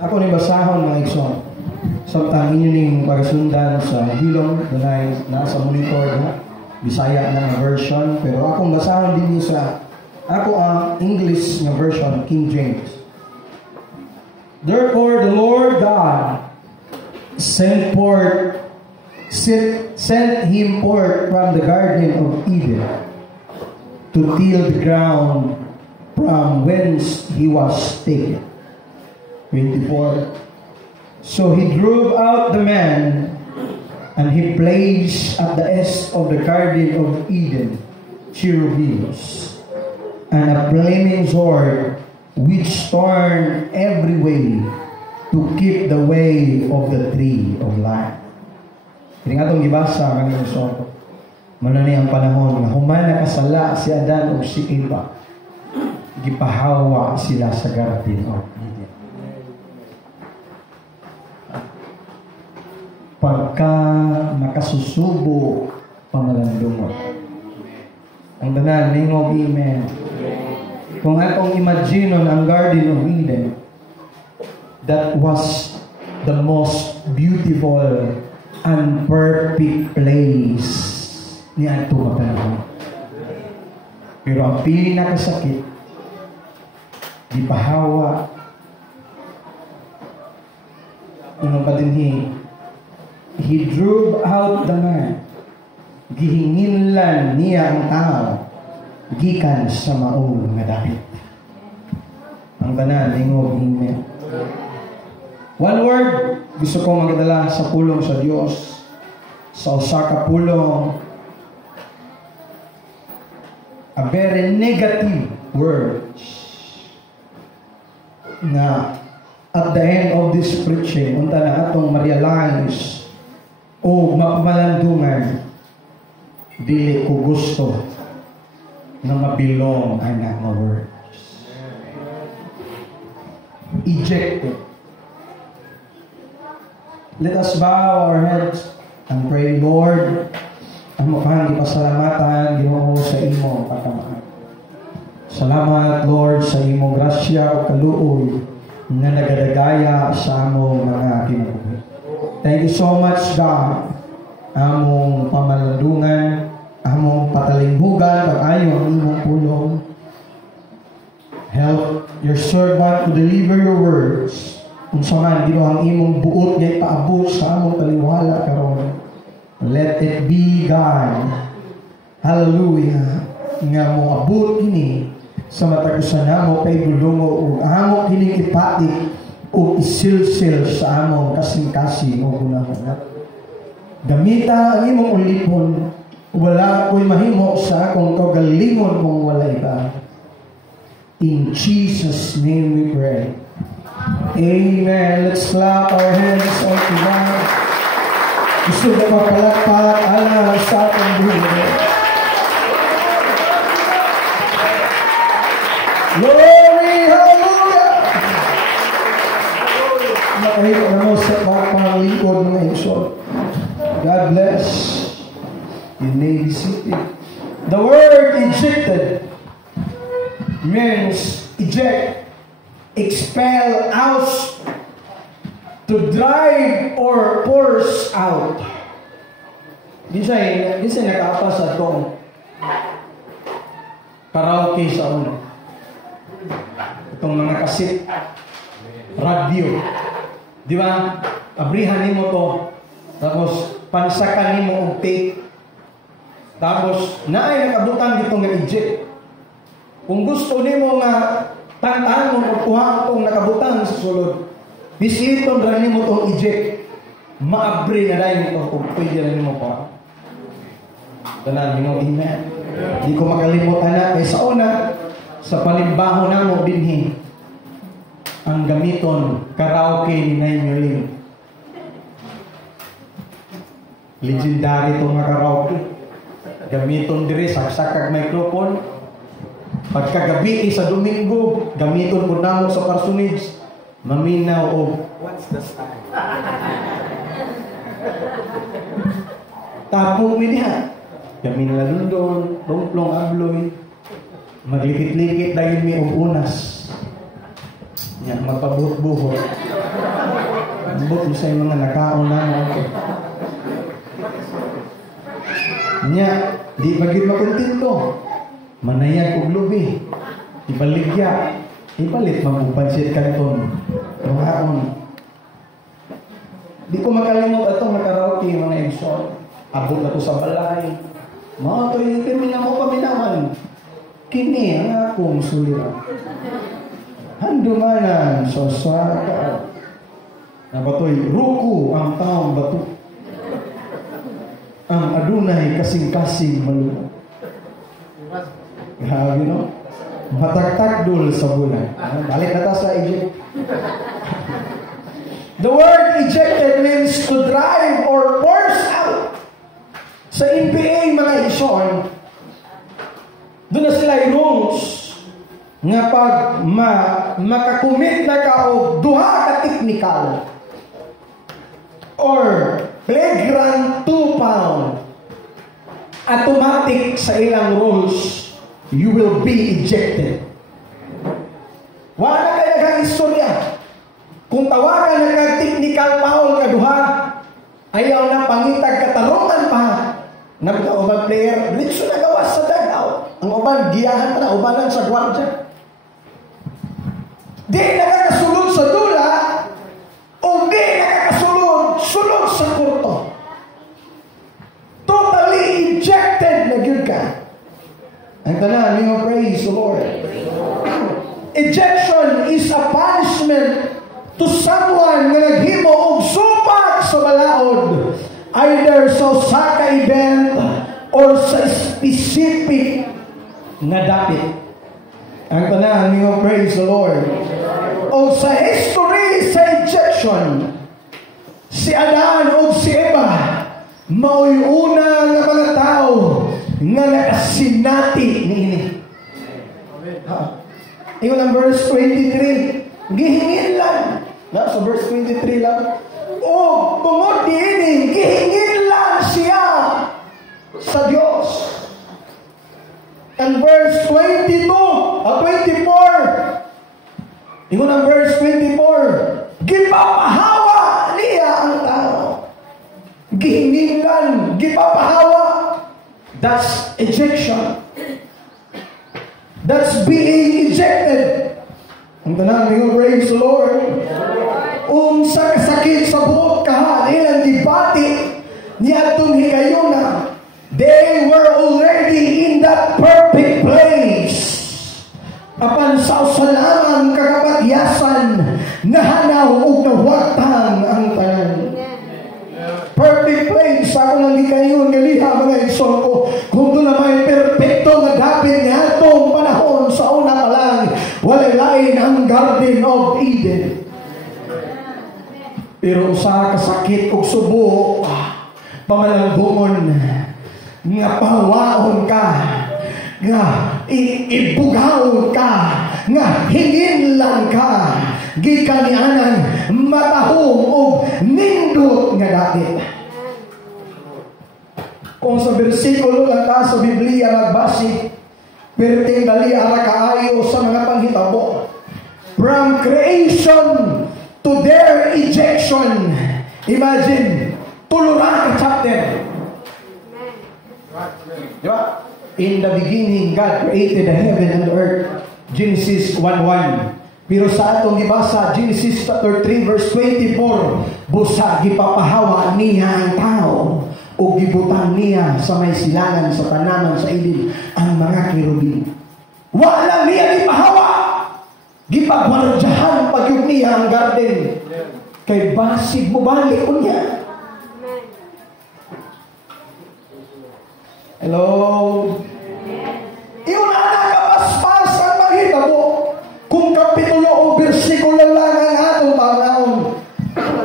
Ako ni basahon mga igsoon. Samtang inyo ning pagasundan sa hilong dunay nasa monitor na Bisaya na version, pero akong basahon din sa ako ang English na version, King James. Therefore the Lord God sent him forth from the Garden of Eden to till the ground from whence he was taken. 24. So he drove out the man, and he placed at the east of the Garden of Eden cherubims, and a flaming sword which turned every way to keep the way of the tree of life. Hindi nga itong gibasa kanina so manani ang panahon na human nakasala si Adan o si Eva, gipahawa sila sa Garden of Eden. Pagka nakasusubo pamalandungot. Ang tanan, lingog, amen. Kung atong imagine ang Garden of Eden, that was the most beautiful and perfect place ni ato mapanahon. Pero ang pili na kasakit, di pahawa, unang patinhi, he drove out the man. Gihinginlan niya ang tao gikan sa maong nga dapit. Ang tanan, lingog, amen. One word, gusto kong magdala sa pulong sa Diyos. Sa usa ka pulong, a very negative words na at the end of this preaching, unta na atong ma-realize o mapalandungan, dili ko gusto na mabilong ang mga words. Ejected. Let us bow our heads and pray, Lord, ang mukhang ipasalamatan, Ginoo, sa imo pagkamaan. Salamat, Lord, sa imo grasya o kaluoy na nagadagaya sa among mga kinabuhi. Thank you so much, God, among pamalandungan, among patalinghugan, pag-ayo ang imong pulong. Help your servant to deliver your words. Kung saan, Ginoo, ang imong buot niya ipaabot sa among taliwala karon. Let it be, God. Hallelujah. Nga mo abot ini sa matagusan namo kay dulungo o amo kining ipatik o isilsil sa among kasing-kasing o gunahon. Gamita ang imong ulipon, wala ko'y mahimo sa akong kagalingon kung wala iba. In Jesus' name we pray. Amen. Let's clap our hands unto God. Gusto na mapalakpak alam sa ating buhay. Glory! Hallelujah! Nakahito na mo sa bakang lingkod ng Engson. God bless. You may be seated. The word ejected means eject, expel, out, to drive or force out. Di siya nakaapa sa itong karaoke sa una. Itong mga kasit, radio. Di ba? Abrihan mo to. Tapos, pansakan mo og tape. Tapos, naay nakabutan dito nga eject. Kung gusto nimo nga tantaan mo kung kuha itong nakabutan sa sulod, bisiton rin mo itong eject. Maabri na rin ito kung pwede rin mo pa. Tanan, amen. Di ko makalimutan na kay sa una, sa palimbaho na mo dinhi, ang gamiton, karaoke ni Nainyoling. Legendary itong mga karaoke. Gamiton diri, saksakag microphone. Pagkagabi sa Domingo, gamiton po na mo sa parsonage, maminaw o what's the style? Tapong miniha. Gamin na London, romplong abloy, maglikit-likit dahil may unas. Yan, magpabuhot-buhot. Ambot mo sa mga nakaon na mo. Nya, di bagid makontento. Manayag og lubi. Ibaligya. Ibalit magpupansit kanton. Tuhaon. Di ko makalimot atong nakaraoke mga igsoon. Abot na ko sa balay. Mga to'y termina mo paminaman. Kini ang akong suliran. Handumanan sa saka. Napatoy, ruko ang taong bato. Ang adunay kasing-kasing malunod. Grabe, no? Mataktakdol sa bulan. Balik na ta sa Egypt. The word ejected means to drive or force out. Sa NPA, mga isyon, doon na sila rules nga pag makakumit na ka o duha ka technical or flagrant 2 pound, automatic sa ilang rules, you will be ejected. Wala kaya kang istorya. Kung tawagan na ka technical foul ka duha, ayaw na pangitag katarungan pa. Nagka-ubang player, litso na gawas sa dugout. Ang uban, giyahan pa na, ubanan sa gwardya. Di nakakasulod sa dula, o di nakakasulod, sulod sa kurto. Totally ejected na gyud ka. Ang tanan, you praise the Lord. Ejection is a punishment to someone nga naghimo og supak sa balaod, either sa usa ka event or sa specific nga dapit. Ang tanan, you praise the Lord. O sa history sa ejection, si Adan o si Eva mao'y una nga mga tao nga nakasinati niini. Ingon ang verse 23, gihingin lang. Sa verse 23 lang. O tungod diini, gihingin lang siya sa Diyos. And verse 24, ingon ang verse 24, gipapahawa niya ang tao. Gihingin lang, gipapahawa. That's ejection. That's being ejected. Ang tanan ninyo, praise the Lord. Sa kasakit sa buot kaha, ilang dibati niya itong hikayuna. They were already in that perfect place. Apan sa usalamang kakapatyasan, nahanaw o nawagtang ang tanan. Perfect place. Ako lang di kayo galiha mga igsoon ko. Kung doon na may perfecto nga dapit nga itong panahon sa una pa lang, walay lain ang Garden of Eden. Pero usa kasakit og subo, pamalanggungon, nga pawaon ka, nga ibugaw ka, nga hinginlan ka, gikanianan matahong o nindot nga dapit. Kung sa bersikulo lang ka sa Biblia nagbasi, perting dali ara kaayo sa mga panghitabo. From creation to their ejection. Imagine, tulurang ka chapter. Diba? In the beginning, God created the heaven and the earth. Genesis 1:1. Pero sa atong ibasa, Genesis chapter 3 verse 24, busa gipapahawa niya ang tao o gibutang niya sa may silangan sa tanaman sa ilid ang mga kerubin. Wala niya ipahawa. Gipagwardiyahan pagyud niya ang garden. Kay basig mo balik ko niya. Hello? Iyon na nakapaspas ang maghitabo. Kung kapitulo o bersikulo lang ang atong panahon,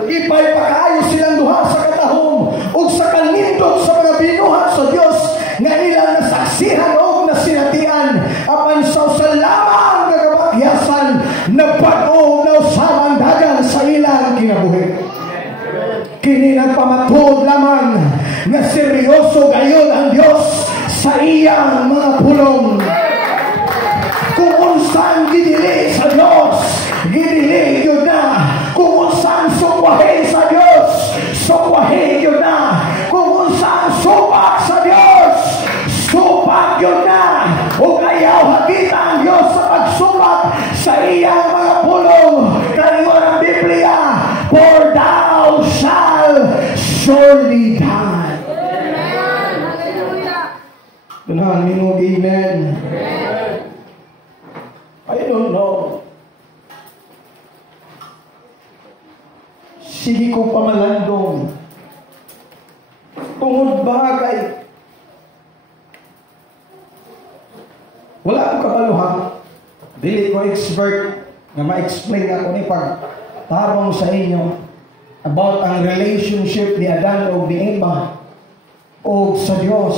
ipay pakayo silang duha sa katahom o sa kanindot sa mga binuhat sa Diyos nga ilang nasaksihan o nasinatian apan sa lamang nagabakyasan na pag-o na usamang dagan sa ilang kinabuhi. Kini nagpamatod lamang na seryoso gayon ang Diyos sa iyang mga pulong. Kung unsang gidili sa Diyos, gidili yun na. Kung unsang sukwahin sige ko pamalandong. Tungod bagay. Wala akong kabaluha. Dili ko expert na ma-explain ako ni pagtarong sa inyo about ang relationship ni Adan o ni Eva o sa Diyos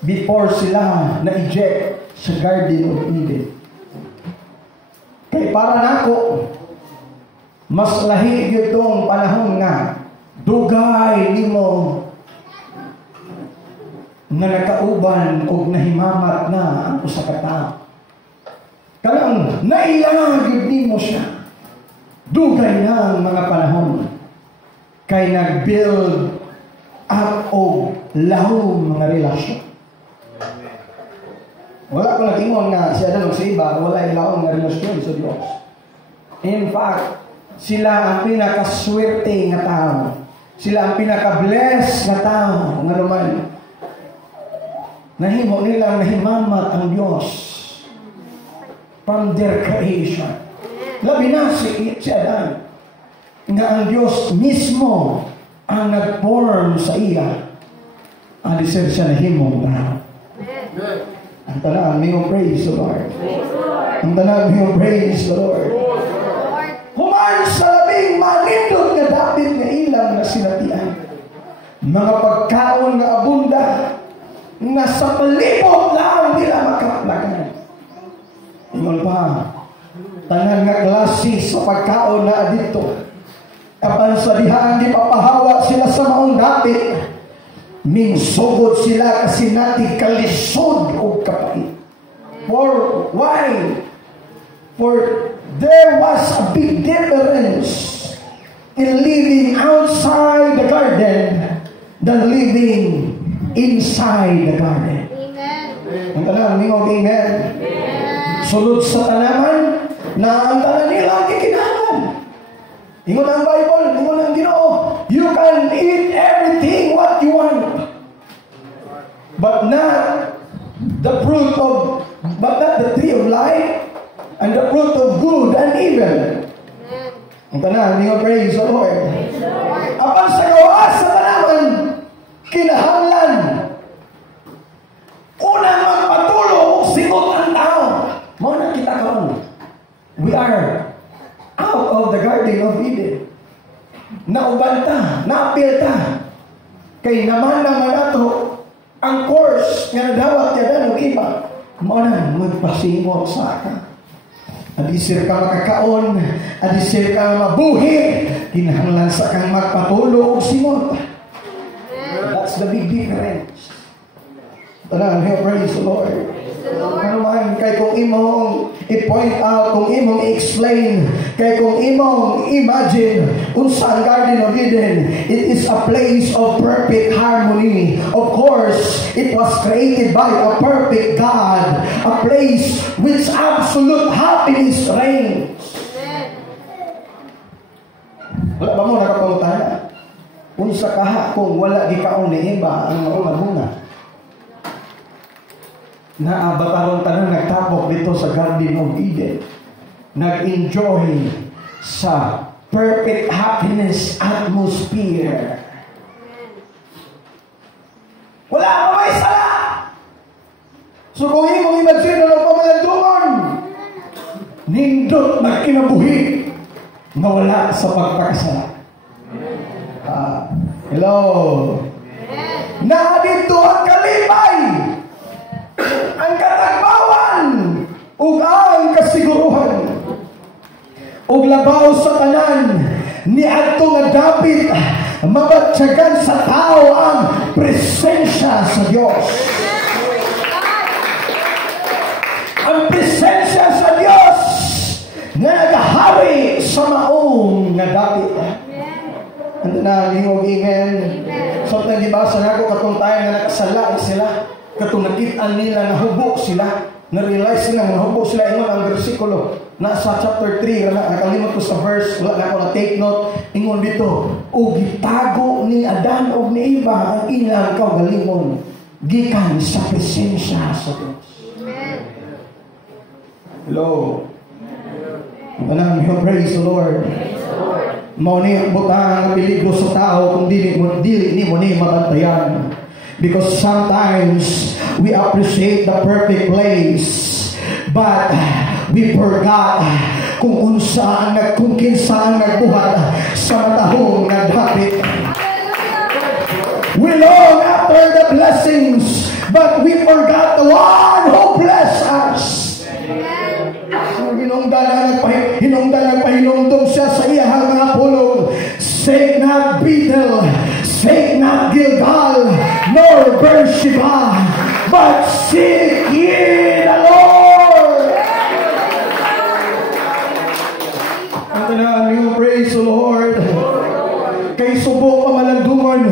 before sila na-eject sa Garden of Eden. Kaya para nako, mas lahi itong panahon nga dugay nimo nga nakauban o nahimamat na ang usa ka tawo. Kalang nailagid nimo siya. Dugay na ang mga panahon kay nag-build up o lahom mga relasyon. Wala ko natingon nga si Adan o si Eva, wala yung lahom nga relasyon sa Diyos. In fact, sila ang pinakaswerte nga tao. Sila ang pinaka-bless nga tao nga naman. Nahimo nila nahimamat ang Diyos from their creation. Labi na si Adan nga ang Diyos mismo ang nag-form sa iya. Alisir siya nahimong tao. Ang tanan mo praise the Lord. Ang tanan mo praise the Lord. Human sa labing manindot nga dapit nga ilang na sinatian. Mga pagkaon nga abunda na sa palibot lang nila makaplagan. Ingon pa, tanan nga klase sa pagkaon na adito. Kapan sa dihaan di papahawa sila sa maong dapit. Minsugod sila kasi natin kalisod o kapait. For why? For there was a big difference in living outside the garden than living inside the garden. Amen. Ang tanan, mingog amen. Sulod sa tanaman na ang tanan nila kikinahan. Ingon ang Bible, ingon ang Ginoo, you can eat everything what you want, but not the tree of life and the fruit of good and evil. Ang tanan, ingon, praise the Lord. Apan sa gawas sa tanaman, kinahanglan unang magpatulo o sigot ang tao. Mo na kita karon. We are out of the Garden of Eden. Naubanta, naapil ta. Kay naman ato ang course nga dawat niya ng iba. Mo na magpasimot sa ka. Adisir ka makakaon, adisir ka mabuhi, kinahanglan sa kang magpatulo o simot. That's the big difference. Tanan, praise the Lord. Ano man, kay kung imong i-point out, kung imong i-explain, kay kung imong imagine, unsa ang Garden of Eden, it is a place of perfect harmony. Of course, it was created by a perfect God, a place which absolute happiness reigns. Wala ba mo nakapangutana? Unsa kaha kung wala gikaon ni Eva ang mga bunga? Na bataron tanan nagtapok dito sa Garden of Eden, nag-enjoy sa perfect happiness atmosphere. Wala ka may sala. So kung imong imagine na lang pamalandungan, nindot na kinabuhi na wala sa pagpakasala. Hello. Na dito ang kalibay, ang katagbawan, ug ang kasiguruhan, ug labaw sa tanan ni adto nga dapit mabatyagan sa tao ang presensya sa Dios. Ang presensya sa Dios nga nagahari sa maong nga dapit. Ano na, lingog, amen. So, nagibasa na ako katong tayo na nakasala sila. Katong nakitaan nila na hubo sila. Na-realize sila na hubo sila. Ingon ang versikulo. Nasa chapter 3. Nakalimot ko sa verse. Wala na ako na-take note. Ingon dito. O gitago ni Adan o ni Eva ang ilang kaugalingon. Gikan sa presensya sa Diyos. Hello. Praise the Lord. Mao ni ang butang nga peligro sa tao kung dili mo ni mabantayan. Because sometimes we appreciate the perfect place, but we forgot kung kinsa ang nagbuhat sa matahong nagdapit. We long after the blessings, but we forgot the one who blessed us. Hinungdan nagpahinumdum siya sa iyahang mga pulong. Seek not Bethel, seek not Gilgal, nor Beersheba, but seek ye the Lord. Praise the Lord. Kay subok pamalandungan,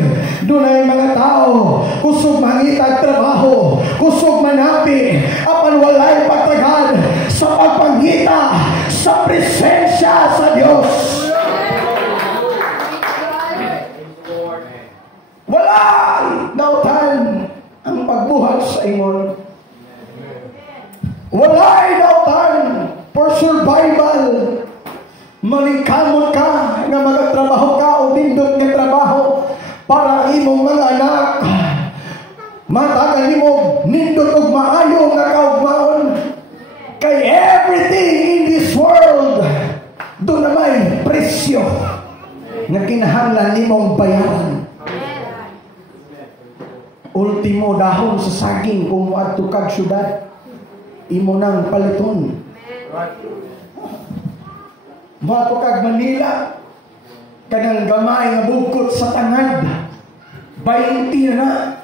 doon ay mga tao kusog mangitag trabaho, kusog manapi, apan walay pagtagad sa pagpangita sa presensya sa Diyos. Walay dautan ang pagbuhat sa ingon. Walay dautan for survival. Maningkamot ka nga magatrabaho ka o nindot nga trabaho para imong mga anak matagal nimo nindot og maayo nga kaugmaon. Kay everything in this world doon na may presyo nga kinahanglan nimong bayaran. Ultimo dahon sa saging kung moadto kag syudad imo nang paliton. Mato kag Manila, kanang gamay nga bukot sa tangad, 20 na.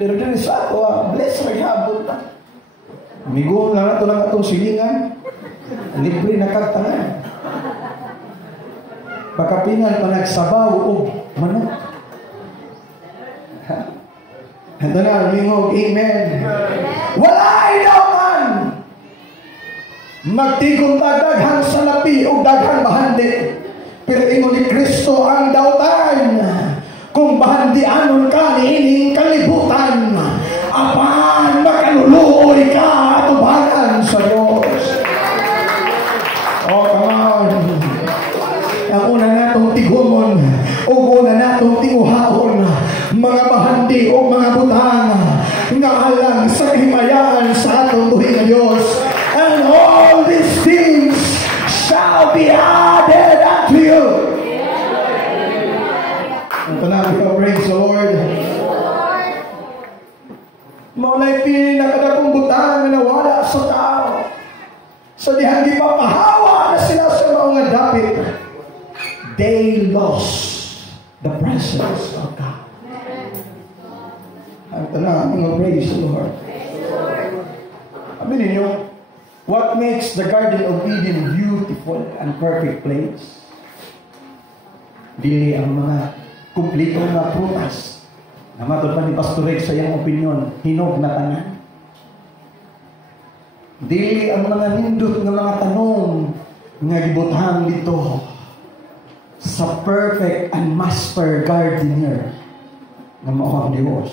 Pero dito sa ako, bless rin habol na. Migo na ito lang itong silingan, libre na kag tangan. Pagkapingan pa nagsabaw o manok. Ito na, mingog, amen. Walay daw man! Magtigong daghan sa lapi o daghan bahandi. Pero imo ni Kristo ang dautan. Kung bahandianon ka ni ining kalibutan, apan makaluluoy ka atubangan sa Diyos. Oh, come on. Ang una natong tigumon o una natong tinguhaon, mga bahandi o mga butang nga alang sa himayaan sa atong buhi ng Diyos. And all these things shall be added unto you. Ito na, praise the Lord. Maulay pili na kadakong butang na nawala sa tao. So dihang di papahawa na sila sa mga dapit. They lost the presence of God. Ito na, praise the Lord. Sabi ninyo, what makes the Garden of Eden beautiful and perfect place? Dili ang mga kumplito na prutas. Namatod pa ni Pastor Rick sa iyang opinion, hinog na tanan. Dili ang mga nindot ng mga tanong nga gibutang dito sa perfect and master gardener na mao ang Diyos.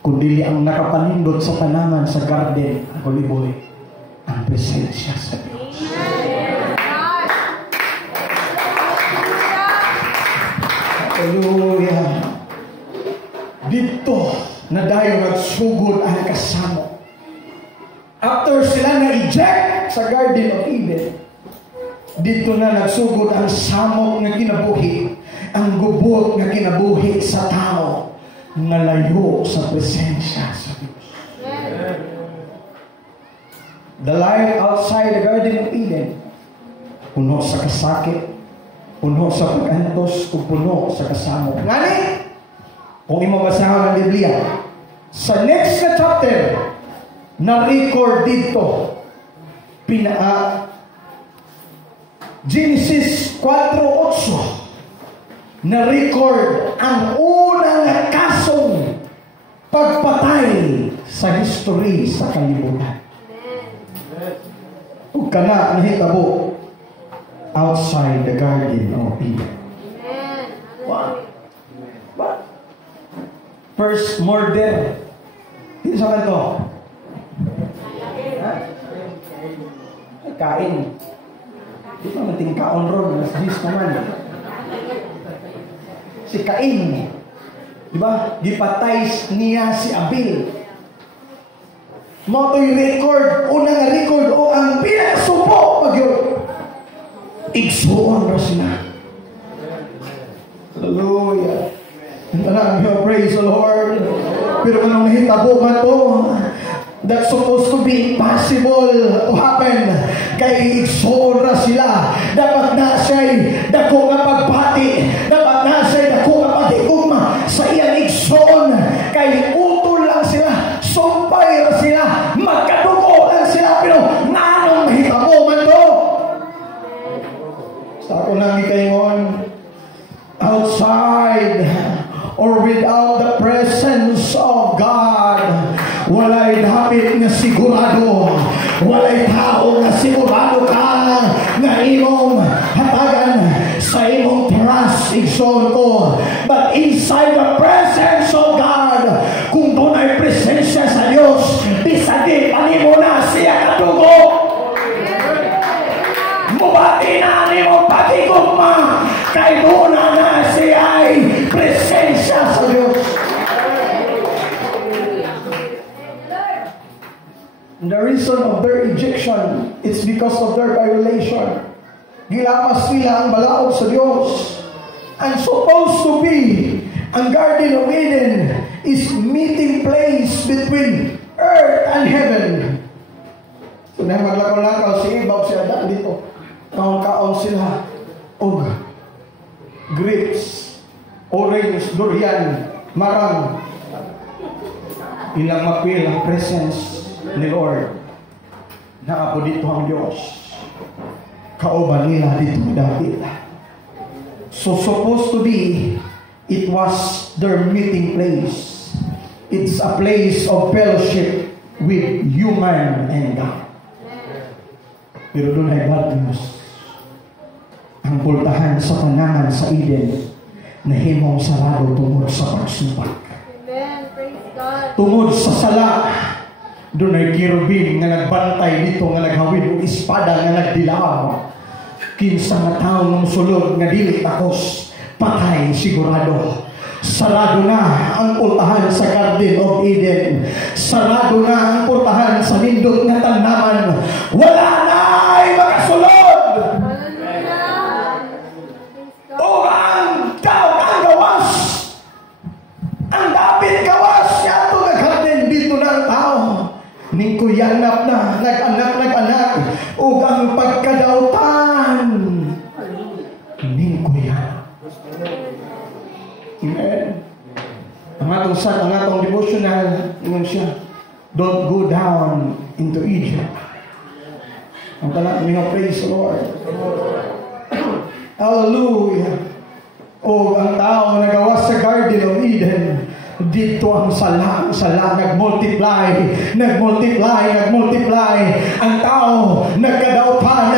Kundi ang nakapanindot sa tanaman sa garden, ang kuliboy, ang presensya sa Diyos. Hallelujah. Dito na dayo nagsugod ang kasamo. After sila na-eject sa Garden of Eden, dito na nagsugod ang samok na kinabuhi, ang gubot na kinabuhi sa tao, na layo sa presensya sa Diyos. The life outside the Garden of Eden, puno sa kasakit, puno sa pag-antos, o puno sa kasamo. Ngani? Kung imo basahan ng Biblia, sa next na chapter, na-record dito, Genesis 4:8, na-record ang unang kasong pagpatay sa history sa kalibutan. Huwag ka na nahitabo outside the Garden of Eden. What? First murder. Dito sa kanto. Kain. Di ba matingkaon ron, mas Diyos naman. Si Cain, di ba? Gipatay niya si Abel. Mo to'y record, una nga record, o ang pinasupo pag yun. Igsuon na sila. Hallelujah. Praise the Lord. Pero anong nahitabo man to, that's supposed to be impossible to happen. Kay igsora sila. Dapat na siya'y dako nga pagbati. Dapat na siya'y dako nga paghigugma sa iyang igsoon. Kay utol lang sila. Sumpay ra sila. Magkadugo lang sila. Pero nga anong nahitabo man to. Sa ako nang ikaingon, outside or without the presence of God, walay dapit nga sigurado, walay tao nga sigurado ka nga imong hatagan sa imong trust igsoon ko. But inside the presence of God, kung doon ay presensya sa Diyos, bisagi panimo na siya katugo. Mubati na nimo patigugma kay doon na siya ay presensya sa Diyos. The reason of their ejection, it's because of their violation. Gilapas nila ang balaod sa Diyos. And supposed to be, ang Garden of Eden is meeting place between earth and heaven. So na maglakaw-lakaw si Eva o si Adan dito. Kaon-kaon sila og grapes, orange, durian, marang. Ilang mapil ang presence ni Lord. Nakapo dito ang Diyos. Kauban nila dito David. So supposed to be, it was their meeting place. It's a place of fellowship with human and God. Pero doon ay bad news. Ang pultahan sa panangan sa Eden na himong sarado tungod sa pagsumpak. Amen. Praise God. Tungod sa sala, doon ay kirubin nga nagbantay dito nga naghawid o espada nga nagdilaw. Kinsa nga taong sulod nga dili takos, patay sigurado. Sarado na ang pultahan sa Garden of Eden. Sarado na ang pultahan sa nindot nga tanaman. Wala na ay makasulod. O ang gawas, ang dapit gawas yato nga garden dito na ang tao. Ning kuyanap na, nag-anak, o ang pagkadautan. Ning kuyanap. Amen. Ang atong devotional, ingon siya, don't go down into Egypt. Ang talang mga praise the Lord. Hallelujah. O ang tao nagawa sa Garden of Eden, dito ang sala, nagmultiply. Ang tao, nagkadautan.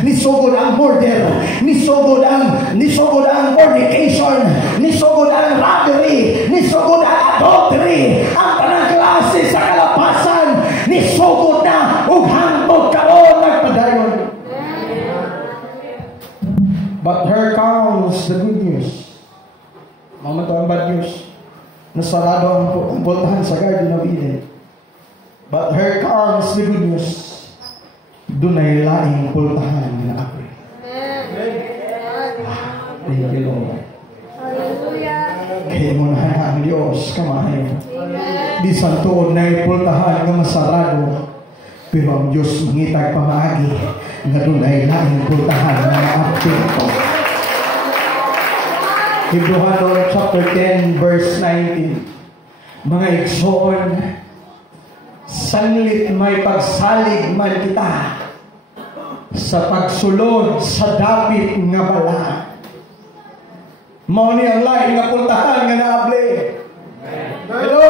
Nisugod ang murder, nisugod ang fornication, nisugod ang robbery, nisugod ang adultery, ang tanang klase sa kalapasan, nisugod na, ug hangtod karon nagpadayon. But here comes the good news. Mama to ang bad news. Nasarado ang pultahan sa Garden of Eden. But here comes the good news. Doon ay laing pultahan na apoy. Thank you, Lord. Hallelujah. Kaya mo na ang Diyos kamahay. Di santuod na pultahan nga masarado. Pero ang Diyos mangitag pamaagi nga doon ay laing pultahan na apoy. Hebrews chapter 10 verse 19. Mga igsoon, sanlit may pagsalig man kita sa pagsulod sa dapit nga bala. Mao ni ang lain nga pultahan nga naable. Hello.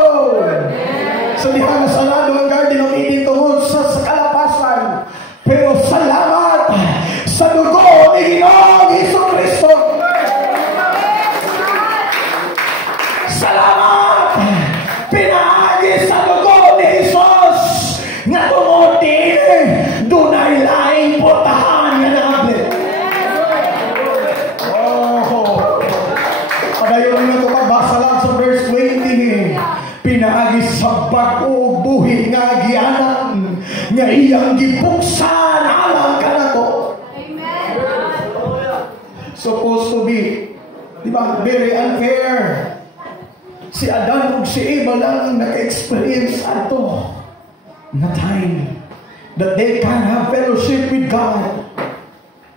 So di ba nasalado ang Garden of Eden tungod sa kalapasan. Pero salamat sa dugo ni Ginoong Jesucristo. Salamat! Pinaagi sa dugo ni Jesus nga tungod din dunay laing supposed to be, di ba, very unfair. Si Adan ug si Eva lang naka-experience ato na time that they can have fellowship with God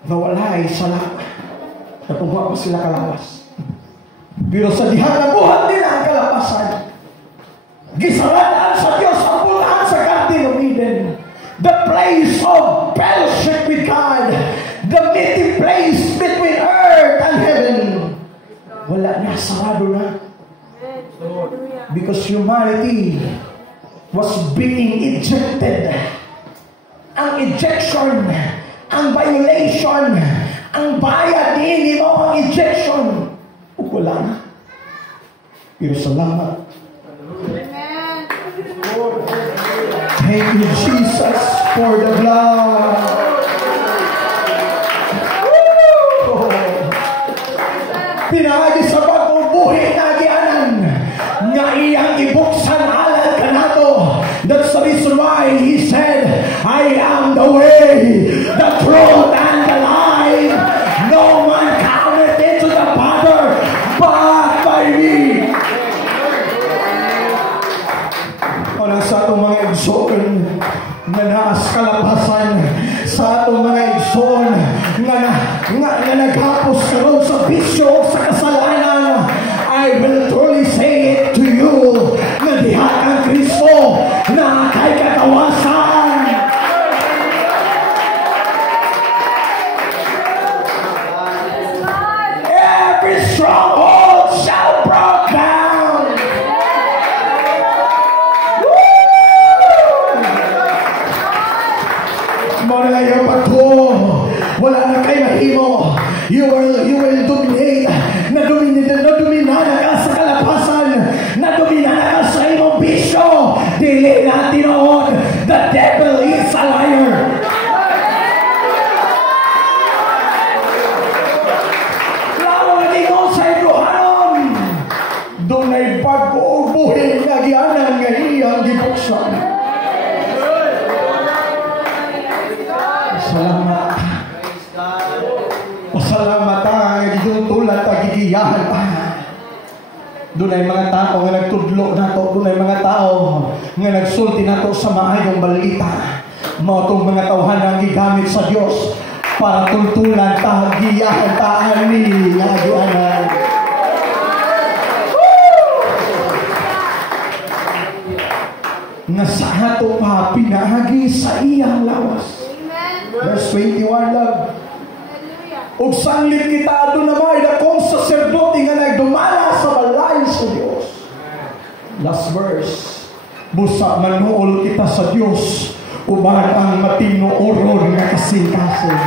na walay sala natungwa pa sila kalapas. Pero sa diha na buhat nila ang kalapasan, gisaratan sa Diyos ang bulan sa Garden of Eden, the place of fellowship with God, the meeting place between earth and heaven. Wala na, sarado na. Because humanity was being ejected. Ang ejection, ang violation, ang bayad hindi mo ang ejection. Wala na. Pero salamat. Thank you, Jesus, for the blood. Pinagi sa pagbubuhi na gianan nga iyang ibuksan alat kanato. That's the reason why he said, I am the way, the truth, and the life. No man cometh into the Father but by me. Wala sa atong mga igsoon nga naas kalapasan, sa atong mga igsoon nga naghapos karon sa bisyo sa kasalanan, I will truly say it to you na diha ang Kristo na kay katawasan. Every stronghold shall break down. Muna lang yung pagko, wala na kayo mahimo. You will dominate. Nadumina na ka sa kalapasan. Nadumina na ka sa imong bisyo. Dili natin noon. The devil is a liar. Lalo na ko sa ibuhanon. Doon ay bago o buhay na gianan nga iyang gibuksan. Salamat. Pasalamat ang gidutulad at gigiyahan pa. Doon ay mga tao nga nagtudlo nato. Doon ay mga tao nga nagsulti nato sa maayong balita. Mao tong mga tawhan ang gigamit sa Dios para tultulan ta, giyahan ta ani nga gianan. Nga sa ato pa pinahagi sa iyang lawas. Verse 21 lang. Ug sanglit kita doon naman dakong saserdote nga nagdumala sa balay sa Dios. Last verse. Busa manuol kita sa Dios uban ang matinuoron nga kasing-kasing.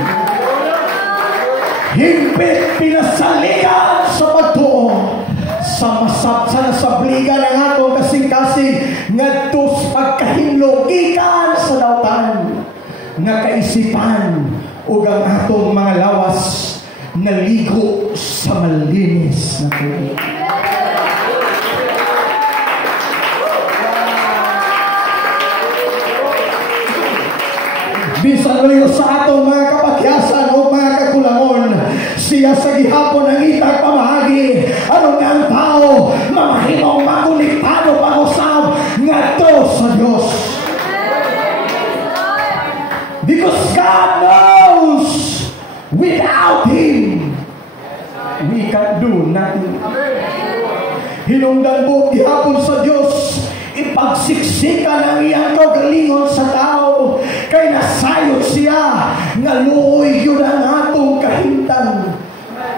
Himpit pinasaligan sa pagtuo sa masabsa na sabligan ng atong kasing-kasing ngadto pagkahimlog gikan sa dautan nga kaisipan ug ang atong mga lawas naligo sa malinis na tubig. Bisan layo sa atong mga kapakyasan o mga kakulangon, siya sa gihapon ang itag pamahagi. Ano nga ang tao mamahimong makonektado pag-usab ngadto sa Dios. Because God knows without Him we can do nothing. Hinungdan mo gihapon sa Dios ipagsiksikan ang iyang kaugalingon sa tao kay nasayod siya nga luoy yun ang atong kahimtan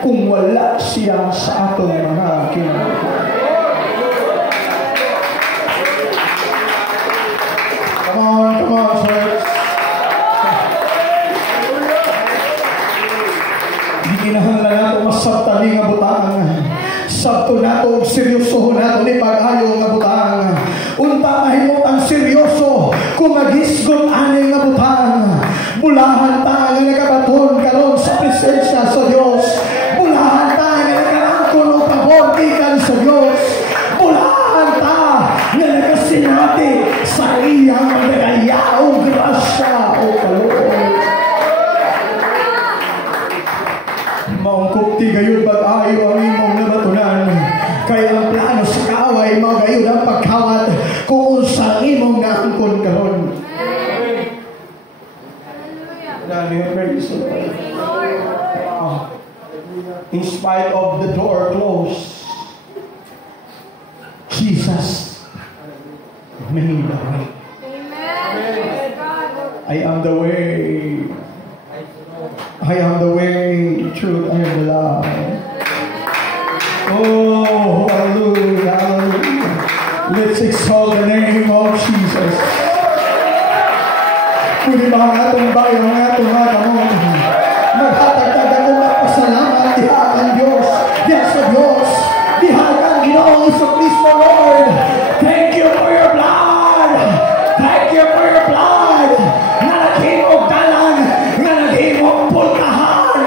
kung wala siya sa atong mga kinahanglan. Come on, church. Kinahanglan nato masabtali nga butang. Sabto nato seryoso nato ni pag-ayo nga butang. Unta mahimot ang seryoso kung maghisgot ani nga butang. Bulahan ta nga nagabaton karon sa presensya sa Dios. Bulahan ta nga nagalangkon og pabor gikan sa Dios. Bulahan ta nga nagasinati sa iyang nagayaw grasya o kaluoy. Maungkot Sulti gayon pag-ayo ang imong nabatunan. Kaya ang plano sa kaaway mo gayon ang pagkawat kung sa imong naangkon karon. In spite of the door closed, Jesus made a way. I am the way. I am the way, the truth, and the life. Oh, hallelujah, hallelujah. Let's exalt the name of Jesus. Kung ba ang atong bayo, ang atong magamon, maghatagtag ako magpasalamat, diha ang Diyos, diha sa Diyos, diha ang Ginoong Jesucristo, Lord. Thank you for your blood. Thank you for your blood. Na naghimog dalan, na naghimog pulkahan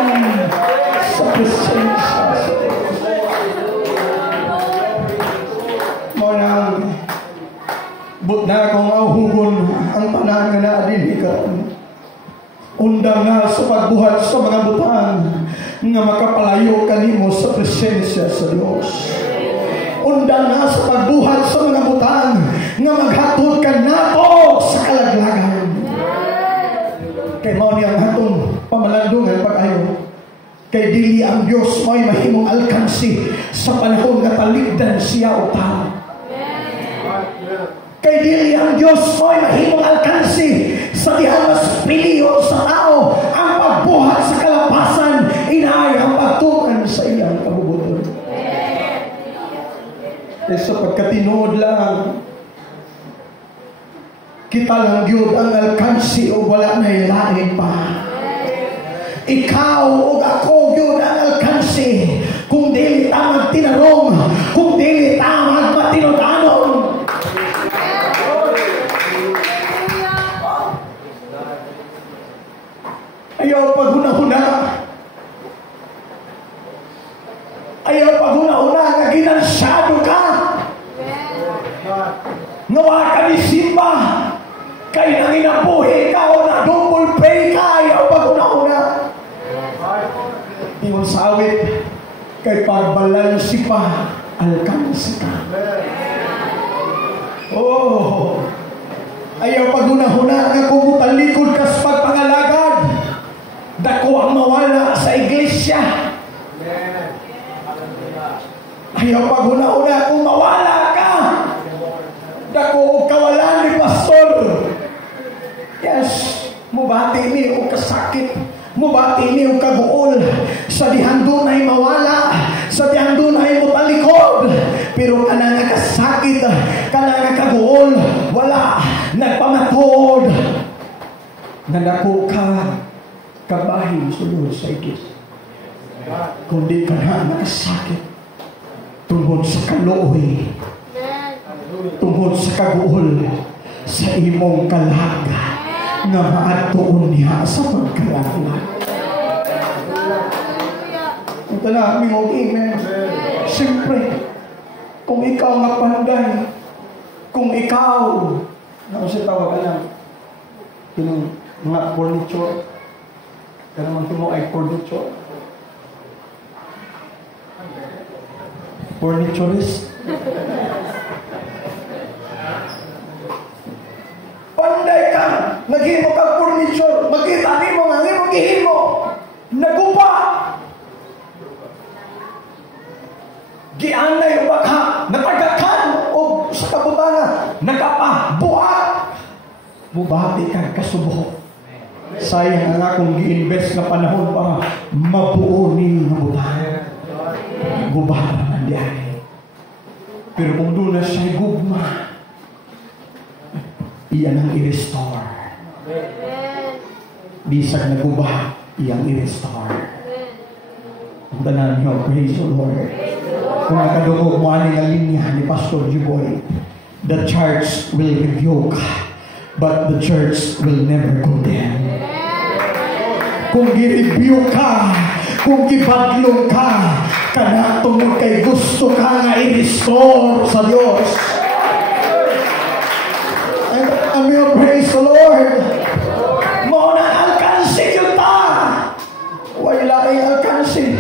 sa presensya sa Diyos. Manang, but na akong auhugon ang panahon nga naadilikan. Undang na sa pagbuhat sa mga butang nga makapalayo kanimo sa presensya sa Diyos. Undang na sa pagbuhat sa mga butang nga maghatod ka nato sa kalaglagan. Kay mao ni ang hatong pamalandungan pag-ayo. Kay dili ang Diyos mo'y mahimong alkansi sa panahon nga taligdan siya o tao. Kay dili ang Diyos mo'y mahimong alkansi sa dihang mas piliyo sa tao ang pagbuhat sa kalapasan, inaay ang pagtukan sa iyang kabubuton. E sa pagkatinood lang, kita lang yun ang alkansi o wala na ilain pa. Ikaw o ako yun ang alkansi kung dili tamang tinarong, kung dili tamang matinodanon. Ayaw paghuna-huna. Ayaw paghuna-huna nga ginansyado ka. Nawa ka ni Simba. Kay nanginabuhi ka o na double pay ka. Ayaw paghuna-huna. Ingon sa awit, kay pagbalansi pa, alkansi ka. Oh, ayaw paghuna-huna nga kumutalikod ka sa pagpangalagad. Dako ang mawala sa iglesia. Ayaw paghuna-huna kung mawala ka. Dako o kawalan ni pastor. Yes, mubati ni o kasakit. Mubati ni o kaguol. Sa dihan doon ay mawala. Sa dihan doon ay mutalikod. Pero kanang kasakit, kanang kaguol, wala. Nagpamatod. Nadako ka. Kabahin sulod sa iglesia. Kundi ka na nakasakit tungkol sa kaluoy, tungkol sa kaguol, sa imong kalaga nga maatuon niya sa pagkalala. Ito na aming amen. Siyempre, kung ikaw mapanday, kung ikaw, ano siya tawag alam, yung mga furniture, kaya naman ito mo ay furniture. Furniturist. Panday ka. Naghimo ka furniture. Makita ni mo nga. Ngayon gihimo. Nagupa. Gianay o baka. Natagakan. O sa kabutanga. Nagapa. Buhat. Bubati ka kasubo. Sayang ang akong gi-invest na panahon para mabuo ni nga butang. Gubara man diyan. Pero kung doon na siya gugma, iyan ang i-restore. Bisag na guba, iyang i-restore. Ang tanan niyo, praise the Lord. Kung nakadungog mo aning ang linya ni Pastor Jiboy, the church will rebuke, but the church will never condemn. Kung gi-rebuke ka, kung gibadlong ka, kana tungod kay gusto ka nga i-restore sa Diyos. And amen, praise the Lord. Mo na alkansi yun ta. Wala ay alkansi.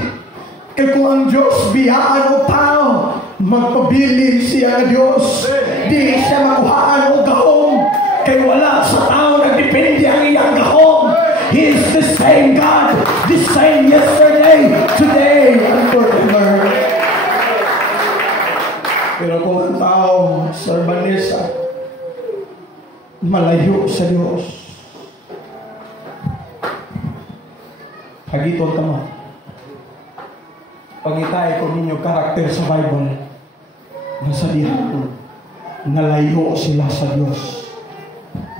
Diyos biyaan o tao, magpabilin siya nga Diyos. Di siya makuhaan o gahom, kay wala sa tao nagdepende ang iyang gahom. He is the same God, the same yesterday, today, and forever. Pero kung ang tao, Sir Vanessa, malayo sa Diyos, hagiton ka mo. Pangitay ko ninyo karakter sa Bible, nasabihan ko, nalayo sila sa Diyos.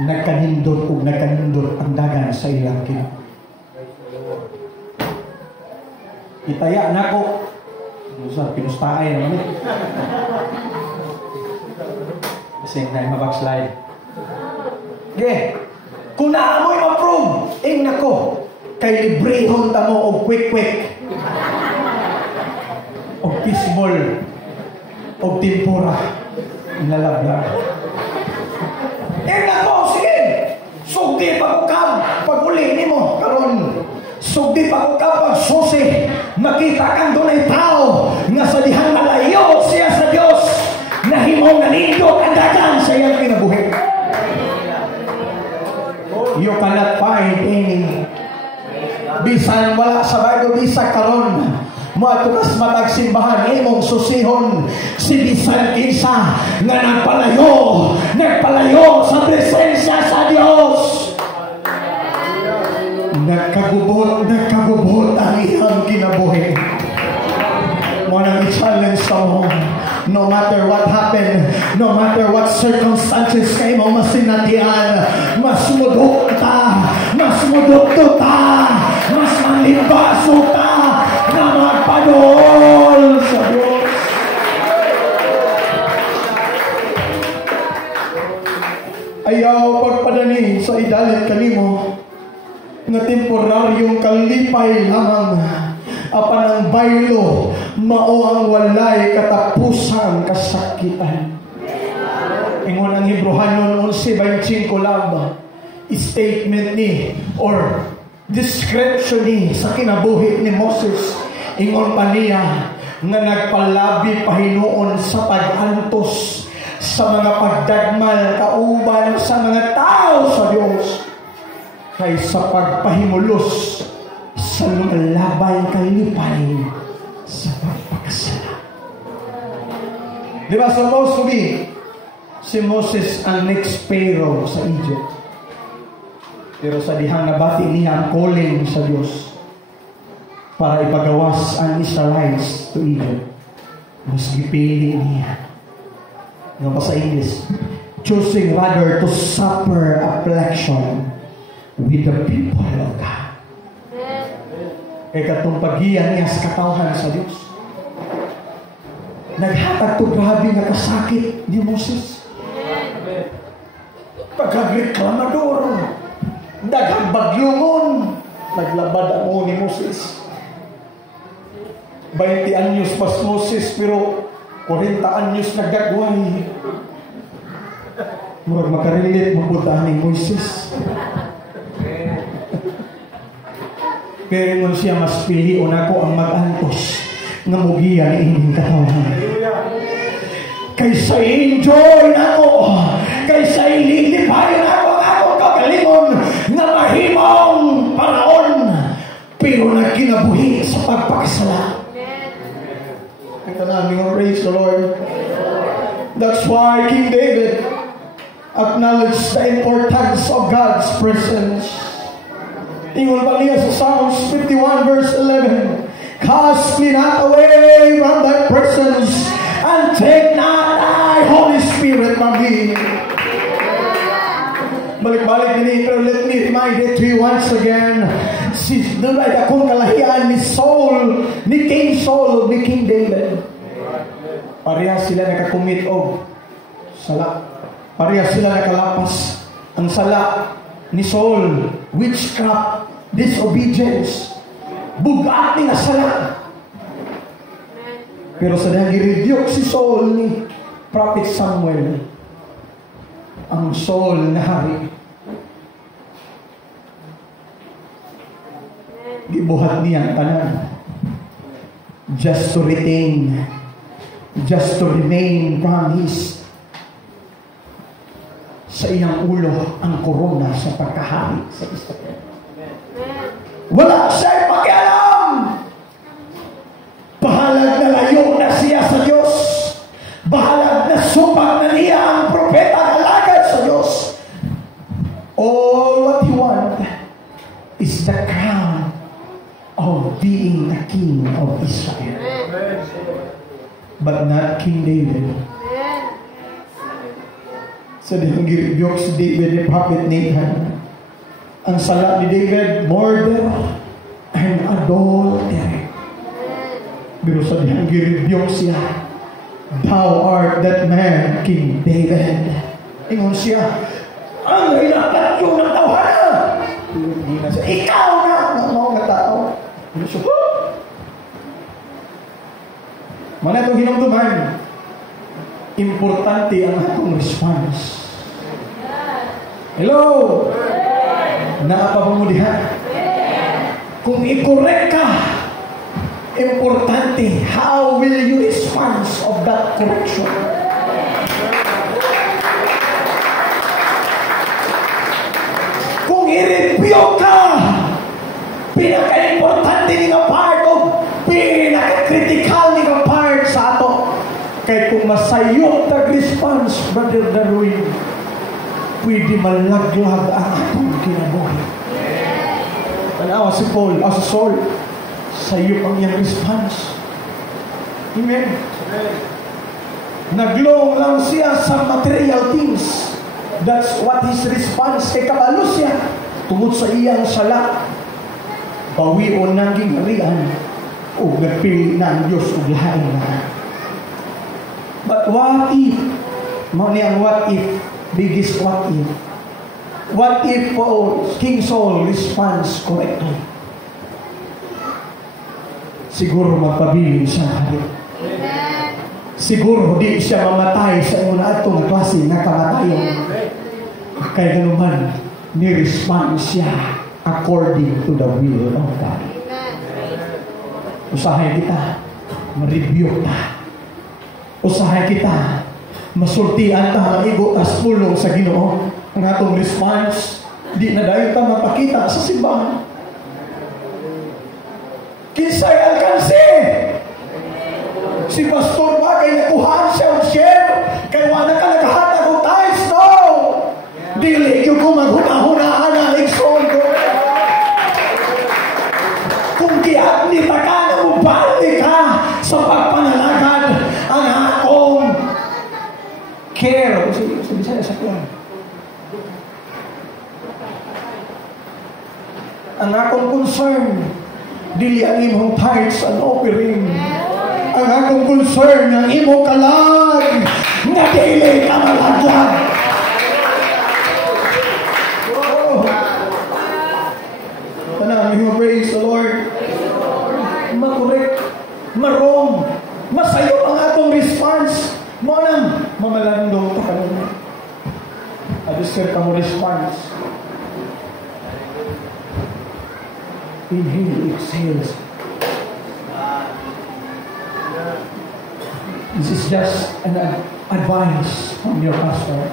Nagkanindot o nagkanindot ang dagan sa ilang kinap. Itaya na ko. Sa pinustay naman eh. Kasi na mabackslide. Okay. Kung naamoy ma-prove, nako, kay librehon ta mo o quick-quick. O fishball. O tempura. Lalabla. Nako, sige. Sugdi pa ko kam. Pag-uli ni mo. Karon. Sugdi pa ko kam pag susi. Makita kang doon ay tao nga sa dihang malayo siya sa Diyos. Nahimong nanindot ang dagan sa iyang kinabuhi. You cannot find any. Bisan wala sa Bible, bisan karon matukas matag simbahan, imong susihon si bisan kinsa nga nagpalayo sa presensya sa Diyos. Nagkagubot ang iyang kinabuhi. Muna i-challenge sa mo. No matter what happened, no matter what circumstances kayo mo masinatian, mas mudok ta, mas malibaso ta, na magpadol sa Diyos. Ayaw pagpadani sa idalit kanimo nga temporaryong kalipay lamang. Apan ang baylo mao ang walay katapusan kasakitan. Ingon ang Hebrehanon 11:25 lab, statement ni or description ni sa kinabuhi ni Moses. Ingon pa niya nga nagpalabi pahinuon sa pag-antos sa mga pagdagmal kauban sa mga tao sa Diyos kaysa pagpahimulos sa mga labay kalipay sa pagpakasala. Di ba supposed to be si Moses ang next Pharaoh sa Egypt? Pero sa dihang nabati niya ang calling sa Diyos para ipagawas ang Israelites to Egypt, mas gipili niya. Ano pa sa English? Choosing rather to suffer affliction with the people of God. Katong paghiyan niya sa katawhan sa Diyos. Naghatag to grabe nga kasakit ni Moses. Pagkagreklamador, daghang bagyungon, naglabad ang ni Moses. 20 anyos pas Moses, pero 40 anyos nagdagway. Murag makarelate mabuta ni Moses. Pero nung siya mas pilion ako ang mag-antos na mugiya ni inyong katawan. Kaysa enjoy na ako, kaysa ililipay na ako akong kagalingon na mahimong paraon, pero nagkinabuhi sa pagpakasala. Ito namin, praise the Lord. That's why King David acknowledged the importance of God's presence. Ingon pa niya sa Psalms 51 verse 11, cast me not away from thy presence, and take not thy Holy Spirit from me. Balik-balik ini, pero let me remind it to you once again. Si nunay akong kalahian ni Saul, ni King Saul, ni King David. Parehas sila nakakumit og sala. Parehas sila nakalapas. Ang sala ni Saul, witchcraft, disobedience, bugat ni nasala. Pero sa dahil i-rebuke si Saul ni Prophet Samuel, ang Saul na hari, gibuhat niya ang tanan. just to retain, just to remain promised sa iyang ulo ang korona sa pagkahari sa Israel. Wala siya'y pakialam. Bahalag na layo na siya sa Diyos. Bahalag na sumpag na niya ang propeta na lagad sa Diyos. All what he wants is the crown of being the king of Israel. But not King David. So dihang girebyok si David ni Prophet Nathan. Ang sala ni David, murder and adultery. Pero sa dihang girebyok siya, thou art that man, King David. Ingon siya, ang ilakat yung ng tawanan. Hindi na siya, ikaw na ang mga tao. Ano siya, mana itong hinumduman, importante ang atong response. Hello? Nakapapamulihan. Kung i-correct ka, importante, how will you respond of that correction? Kung i-review ka, pinaka-importante nga part of pinaka-critical nga part sa ato. Kaya kung masayot tag-response, Brother Darwin, pwede malaglag ang atong kinabuhi. Tanawa si Paul, si Saul, sayop ang iyang response. Amen. Naglong lang siya sa material things. That's what his response. Kay kabalo siya tungod sa iyang sala. Bawion ng gingharian o nagpili na ang Diyos o lahain na. But what if, ang what if, biggest what if? What if King Saul responds correctly? Siguro magpabiling siya hari. Siguro di siya mamatay sa una atong klase na kamatayon. Kaya ganuman, ni-respond siya according to the will of God. Usahay kita, ma-review ta. Usahay kita, masultian ta, maigo as pulong sa Ginoo. Ang atong response, di na dahil ta mapakita sa simbahan. Kinsay alkansi? Si Pastor ba kay nakuhaan siya ang share? Kay wala ka naghahatag o tithes? No! Dili yung kung maghuna-hunaan ang ikson ko. Kung giadnita ka na mubali ka sa pagpanalagad ang akong care. Sabi siya sa plan. Ang akong concern, dili ang imong tithes and offering. Ang akong concern, ang imong kalag, na dili ka malaglag. Tanang, you praise the Lord. Makorek, marong, masayo ang atong response. Manang, mamalandong ka kanina. Adusir ka mo response. Inhale, exhale. This is just an advice from your pastor.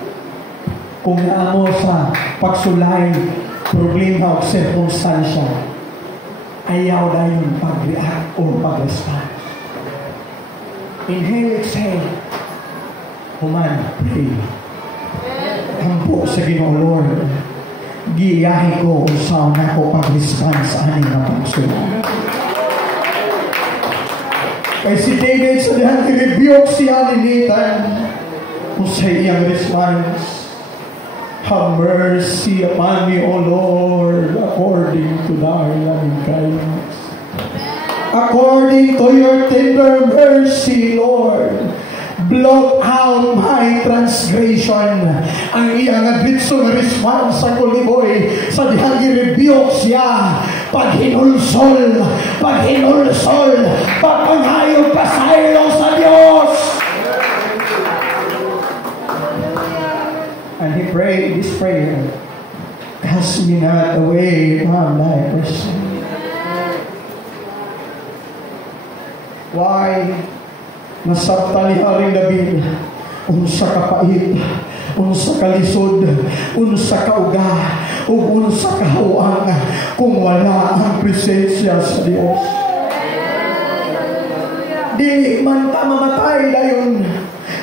Kung naamo sa pagsulay, problema o sirkunstansya, ayaw na yung pag-react o pag-respond. Inhale, exhale. Human, pray. Hampo sa Ginoo Lord. Giyahin ko kung saan ako pag-respond sa aning na pagsulay. Kay si David sa dihang i-rebuke siya ni Nathan kung sa iyang response. Have mercy upon me, O Lord, according to thy loving kindness. According to your tender mercy, Lord, blot out my transgression. Ang iyang agritso na response sa kuliboy sa dihang i-rebuke siya. Paghinulsol, pagpangayog pasaylo sa Diyos. And he prayed this prayer, cast me not away from thy presence. Why? Nasabta ni Haring David, unsa kapait, unsa kalisod, unsa kauga, ug unsa kahuang kung wala ang presensya sa Dios. Di man ta mamatay dayon,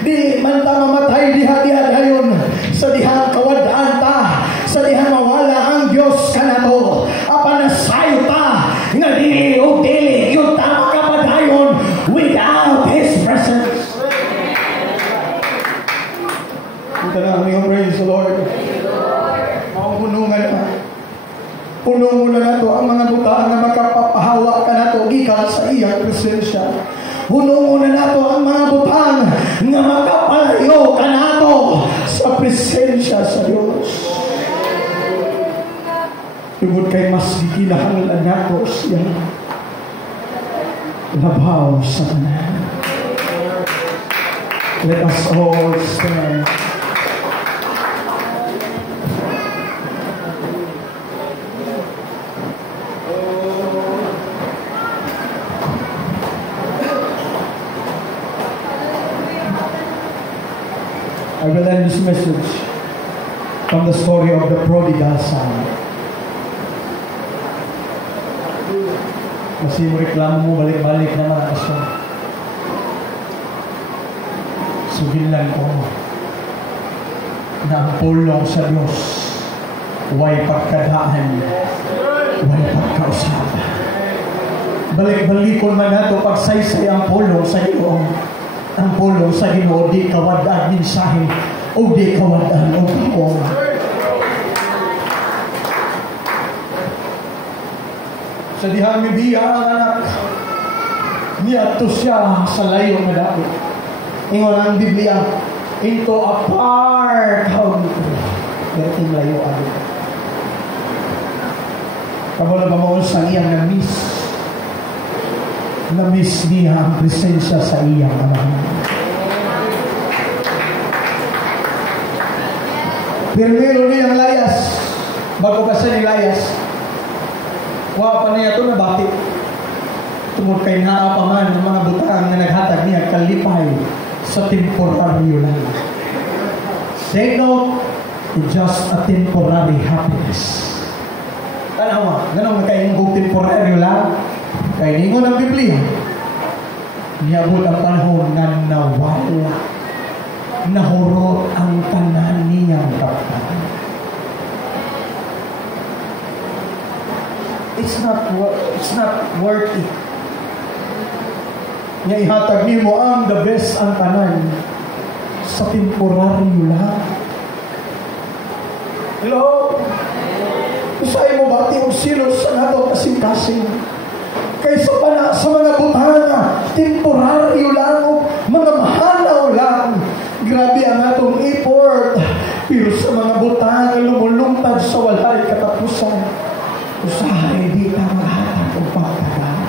di man ta mamatay diha-diha dayon, sa dihang kawadaan ta, sa dihang mawala ang Dios kanato, apan nasayo ta nga dili o dili yung ta makapadayon without His presence. Ito na aming praise the Lord. Punungan na. Punungan na nato ang mga buta na makapapahawa ka nato gikan sa iyang presensya. Punungan na nato ang mga butang nga makapalayo ka nato sa presensya sa Diyos. Tungod kay mas gikinahanglan nato siya labaw sa tanan. Let us all stand. I will end this message from the story of the prodigal son. Kasi mo reklamo mo balik-balik na mga kasyon. Sugilan ko na ang pulong sa Diyos way pagkadaan, way pagkausap. Balik-balikon man nato pagsaysay ang pulong sa Ginoo. Ang pulong sa Ginoo di kawadaan mensahe o di kawadaan o kaong. Sa dihang mibiya ang anak, niadto siya sa layo nga dapit. Ingon ang Biblia, into a far country. Dating layo ano. Kabala ba mo sa iyang na-miss niya ang presensya sa iyang amahan. Primero niyang layas, bago pa siya nilayas, wa pa niya ito nabati. Tungod kay naa pa man ng mga butang na naghatag niya kalipay sa temporaryo lang. Take note, just a temporary happiness. Tanawa, ganun kayo temporaryo lang. Kaya ningon ang Biblia, niyabot ang panahon na nawala, nahurot ang tanan niyang kapatan. It's not worth it. Nga ihatag nimo ang the best ang tanan sa temporaryo lang. Hello? Usay mo ba tiyong silos sa nato kasing-kasing? Kaysa pa na sa mga butana, temporaryo lang, mga mahalaw lang. Grabe ang atong effort. Pero sa mga butana, lumulumpad sa walay katapusan. Usahay, di ka mahatag o pagkakaan.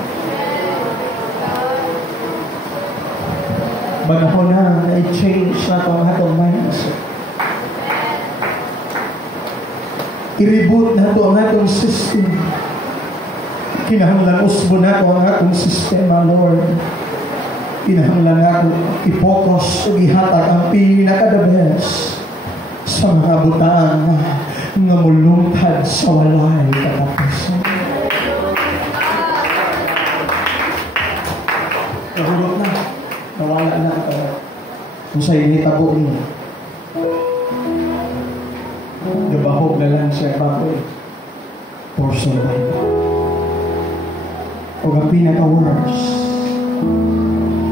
Manahon na i-change na ito ang atong mindset. I-reboot na ito ang atong system. Kinahanglan usbo na ito ang atong sistema, Lord. Kinahanglan na ito i-focus, ihatag ang pinaka-the best sa mga butaan nga mulungkad sa walay katapusan. Nahulog na. Nawala na ito. Kung sa'yo nitabo niyo. Nabahog na lang siya bago for survival. O ang pinaka-worst,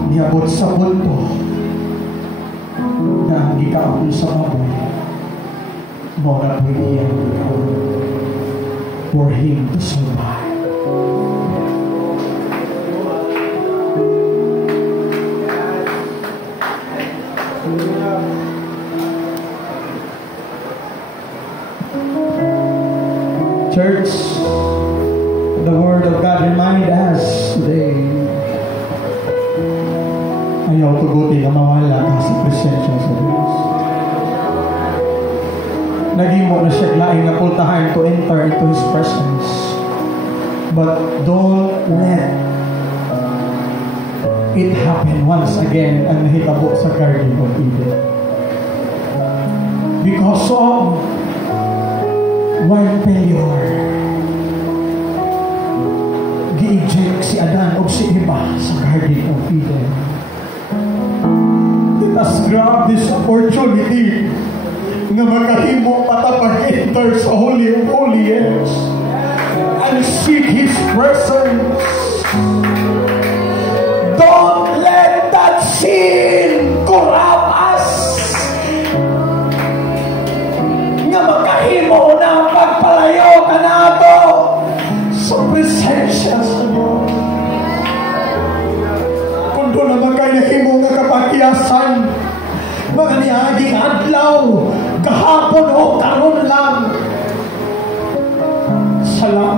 niabot sa punto na ang gikaon sa baboy, mora po iyang for him to survive. Church, the Word of God remind us today, ayaw tugutin na mawala ka sa presensya sa Diyos. Nagimo na siya laing na puntahan to enter into His presence. But don't let it happened once again ang nahitabo sa Garden of Eden. Because of one failure, gi-eject si Adan o si Eva sa Garden of Eden. Let us grab this opportunity na makahimo patapag-enter sa Holy of Holies and seek His presence. Don't let that sin corrupt us nga makahimo na pagpalayo ka na ito sa presensya sa Diyos. Kung doon naman kayo nahimo nga kapagkiyasan, mga niaging adlaw, kahapon o karon lang, salamat